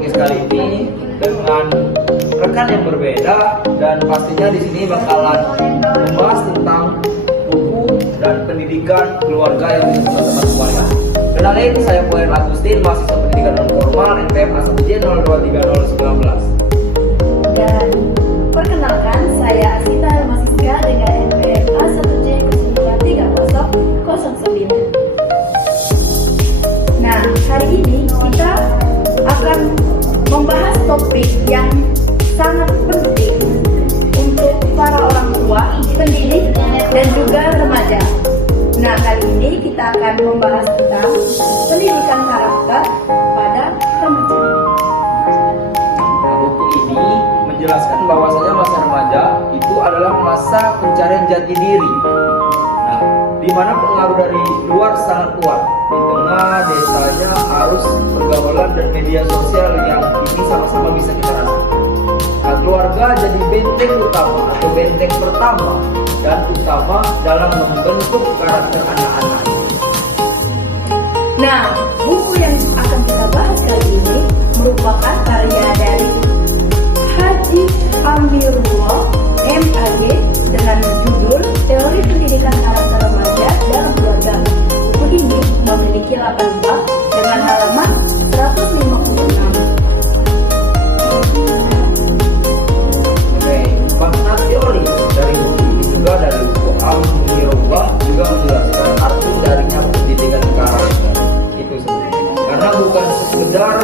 podcast kali ini dengan rekan yang berbeda, dan pastinya di sini bakalan membahas tentang buku dan pendidikan keluarga yang bisa teman-teman semuanya. Kenalin, saya Poen Agustin, mahasiswa pendidikan non formal NPM A1J 023019. Dan perkenalkan, saya Asita Helmasiska dengan NPM A1J 023009. Nah, hari ini kita akan membahas topik yang sangat penting untuk para orang tua, pendidik, dan juga remaja. Nah, kali ini kita akan membahas tentang pendidikan karakter pada remaja. Nah, buku ini menjelaskan bahwasanya masa remaja itu adalah masa pencarian jati diri. Nah, di mana pengaruh dari luar sangat kuat. Di tengah desanya arus pergaulan dan media sosial yang ini sama-sama bisa kita rasakan. Nah, keluarga jadi benteng utama atau benteng pertama dan utama dalam membentuk karakter anak-anak. Nah, buku yang akan kita bahas kali ini merupakan karya dari Haji Amirullah MAG dengan judul Teori Pendidikan Karakter Remaja dalam Keluarga. Buku ini memiliki 8 bab dengan halaman 156. Oke, makna teori dari buku ini juga dari buku Amirullah juga menjelaskan arti darinya pendidikan karakter itu sendiri. Karena bukan sekedar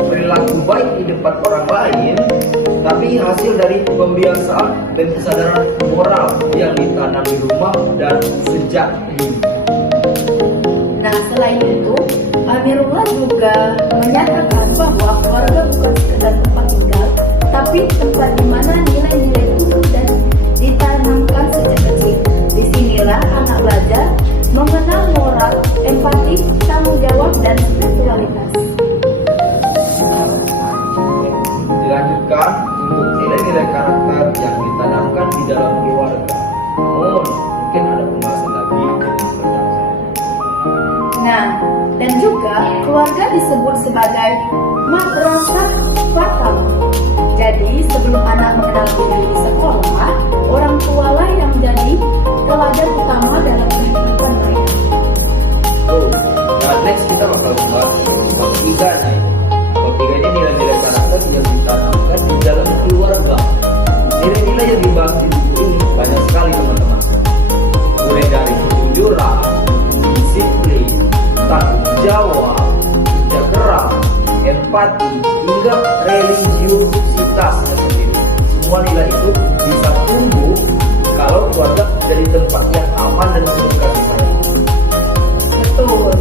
perilaku baik di depan orang lain, tapi hasil dari pembiasaan dan kesadaran moral yang ditanam di rumah dan sejak dini. Nah, selain itu, Amirullah juga menyatakan bahwa keluarga bukan sekedar tempat tinggal, tapi tempat di mana nilai-nilai tumbuh dan ditanamkan sejak kecil. Disinilah anak belajar mengenal moral, empati, tanggung jawab, dan spiritualitas. Dilanjutkan untuk nilai-nilai karakter yang ditanamkan di dalam keluarga. Namun, mungkin ada pembahasan lagi jenis tentang. Nah, dan juga keluarga disebut sebagai madrasah pertama. Jadi, sebelum anak mengenal diri di sekolah, orang tualah yang menjadi teladan utama dalam kehidupan mereka. Nah, next kita bakal membahas bab 3 nya ini. Bab 3 ini nilai-nilai karakter yang ditanamkan di dalam keluarga. Nilai-nilai yang dibahas di buku ini banyak sekali, teman-teman. Mulai dari kejujuran, disiplin, tanggung jawab, kerja keras, empati, hingga religiusitasnya sendiri. Semua nilai itu bisa tumbuh kalau keluarga jadi tempat yang aman dan penuh kasih sayang. Betul,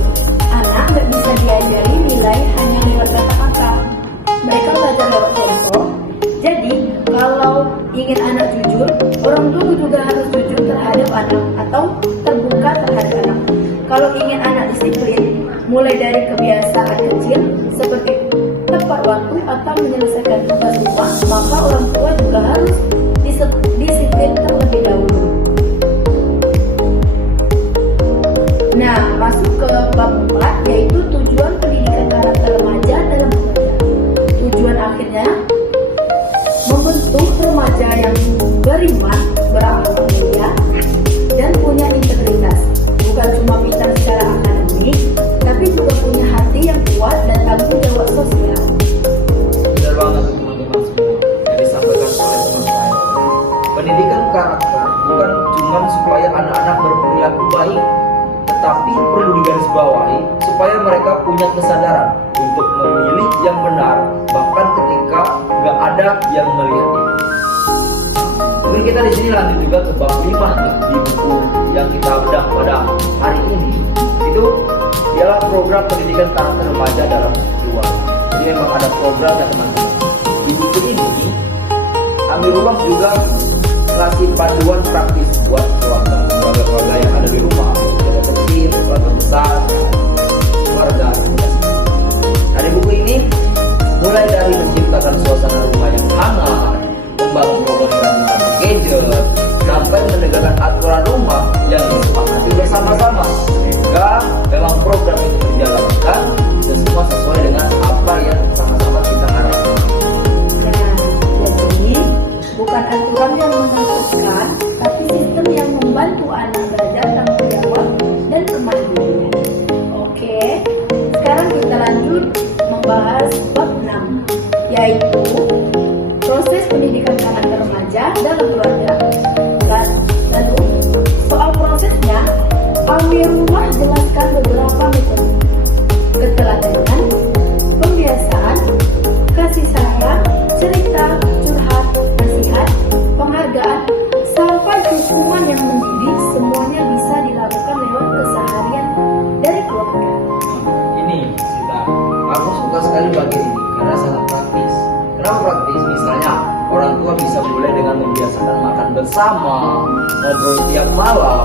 anak nggak bisa diajari nilai hanya lewat kata-kata. Mereka belajar lewat contoh. Jadi, kalau ingin anak jujur, orang tua juga harus jujur terhadap anak atau terbuka terhadap anak. Kalau ingin anak disiplin, mulai dari kebiasaan kecil seperti tepat waktu atau menyelesaikan tugas rumah, maka orang tua juga harus disiplin terlebih dahulu. Nah, masuk ke bab 4, yaitu tujuan pendidikan karakter remaja dalam keluarga. Tujuan akhirnya membentuk remaja yang beriman, berakhlak mulia, dan punya integritas. Bukan cuma pintar secara akademik, tapi juga punya hati yang kuat dan tanggung jawab sosial. Benar banget teman-teman semua yang disampaikan oleh teman saya. Pendidikan karakter bukan cuma supaya anak-anak berperilaku baik, tetapi perlu digarisbawahi supaya mereka punya kesadaran untuk memilih yang benar, bahkan ketika nggak ada yang melihat itu. Mungkin kita di sini lanjut juga ke bab 5 nih, di buku yang kita bedah pada hari ini. Itu ialah program pendidikan karakter remaja dalam keluarga. Jadi memang ada programnya, teman-teman. Di buku ini Amirullah juga ngasih panduan praktis buat keluarga yang ada di rumah, keluarga kecil, keluarga besar, keluarga. Nah, di buku ini mulai dari menciptakan suasana rumah yang hangat, membangun komunikasi tanpa gadget, sampai menegakkan aturan rumah yang disepakati bersama-sama, sehingga memang program itu dijalankan dan semua sesuai dengan apa yang sama-sama kita harapkan. membahas bab 6, yaitu proses pendidikan karakter remaja dalam keluarga. Lalu, soal prosesnya, Amirullah jelaskan beberapa metode: keteladanan, pembiasaan, kasih sayang, cerita, curhat, nasihat, penghargaan, sampai hukuman yang mendidik. Semuanya bisa dilakukan lewat keseharian dari keluarga. Ini Sita, aku suka sekali bagian ini karena sangat praktis. Kenapa praktis? Misalnya orang tua bisa mulai dengan membiasakan makan bersama, ngobrol tiap malam,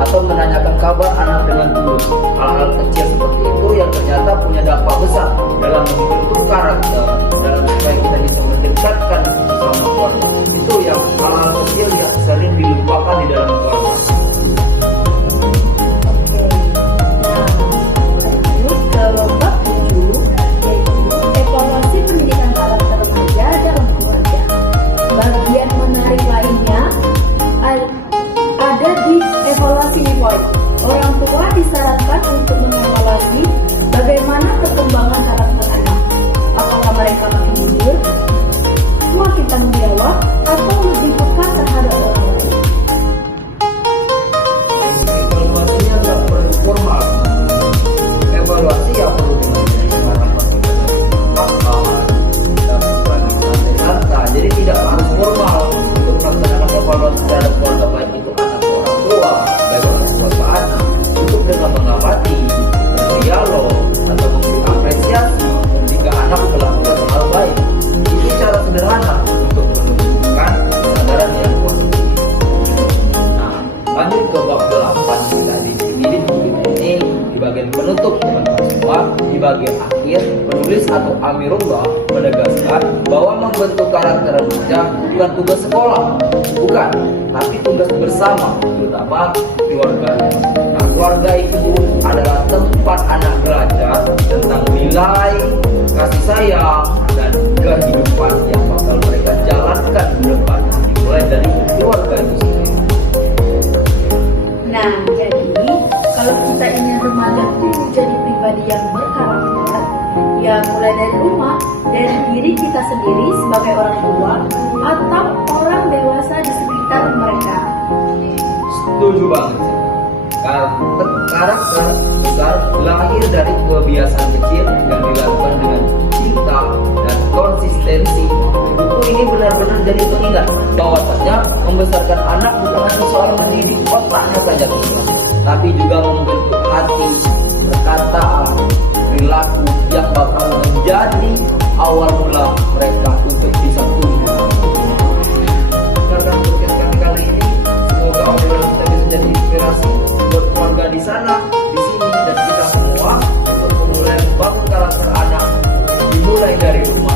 atau menanyakan kabar anak dengan tulus. Hal-hal kecil seperti itu yang ternyata punya dampak besar dalam membentuk karakter, dalam supaya kita bisa mendekatkan sesama keluarga. Itu yang hal-hal kecil yang sering dilupakan di dalam keluarga. Terus ke bab 7, yaitu evaluasi pendidikan karakter remaja dalam keluarga. Bagian menarik lainnya ada di evaluasi point. Orang tua disarankan untuk mengevaluasi bagaimana perkembangan karakter anak. Apakah mereka makin jujur, makin tanggung jawab, atau lebih peka terhadap orang lain. Evaluasinya nggak perlu formal. Evaluasi yang perlu dilakukan secara santai. Jadi tidak harus formal untuk melaksanakan evaluasi terhadap keluarga, baik itu anak orang tua, baik orang tua ke anak, cukup dengan mengamati, berdialog, atau memberi apresiasi jika anak melakukan hal baik. Ini cara sederhana untuk menunjukkan kesadaran yang positif. Nah, lanjut ke bab 8 kita di ini di bagian penutup, teman-teman semua. Di bagian akhir, penulis atau Amirullah menegaskan bahwa membentuk karakter remaja bukan tugas sekolah, bukan, tapi tugas bersama, terutama keluarganya. Nah, keluarga itu adalah tempat anak belajar tentang nilai, kasih sayang, dan kehidupan yang bakal mereka jalankan di depan, dimulai dari keluarga itu sendiri. Nah, jadi kalau kita ingin remaja itu menjadi pribadi yang berkarakter, ya mulai dari rumah, dari diri kita sendiri sebagai orang tua atau orang dewasa di sekitar mereka. Setuju banget. Karakter besar lahir dari kebiasaan kecil yang dilakukan dengan cinta dan konsistensi. Buku ini benar-benar jadi pengingat bahwasanya membesarkan anak bukan hanya soal mendidik otaknya saja, tapi juga membentuk hati, perkataan, perilaku yang bakal menjadi awal mula mereka untuk bisa tumbuh. Karena podcast kali ini, semoga obrolan kita bisa jadi inspirasi buat keluarga di sana, di sini, dan kita semua untuk memulai membangun karakter anak dimulai dari rumah.